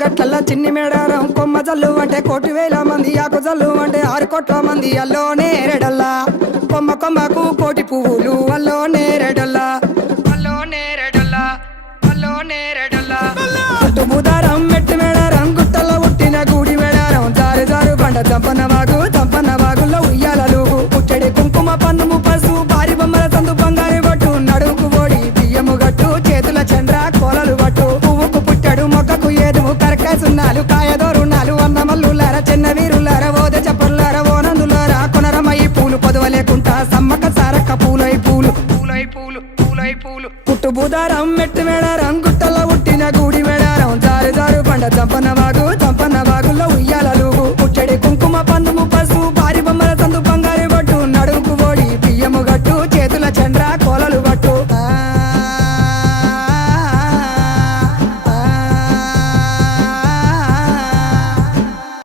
గట్లల్లా చిన్ని మేడారం కొమ్మ జల్లు అంటే 1,000,000 మంది ఆకు జల్లు అంటే 6 కోట్ల మంది అల్లో నేరేడల్లా కొమ్మ కొమ్మకు 1,000,000 పువ్వులు అల్లో నేరేడల్లా అల్లో నేరేడల్లా అల్లో నేరేడల్లా గుట్టు బుధారం మెట్టు మేడారం గుట్టల్లో పుట్టిన గూడి మేడారం జారు జారు బండ చంపన వాగుల్లో ఉయ్యాలలుగు పుట్టడి కుంకుమ పన్నుము పసు భారీ బొమ్మల సందు బంగారు బట్టు నడుకు ఓడి బియ్యము గట్టు చేతుల చంద్ర కోలలు పట్టు పువ్వుకు పుట్టడు మొక్కకు ఏదుము కరకాసున్నాలు కాయదోరున్నాలు అన్నమల్లులార చిన్న వీరులార ఓద చప్పర్లార ఓనందులార కొనరమయ్యి పూలు పొదవలేకుంటా సమ్మక సారక్క పూలై పూలు పుట్టు బుధారం మెట్టు మేడారం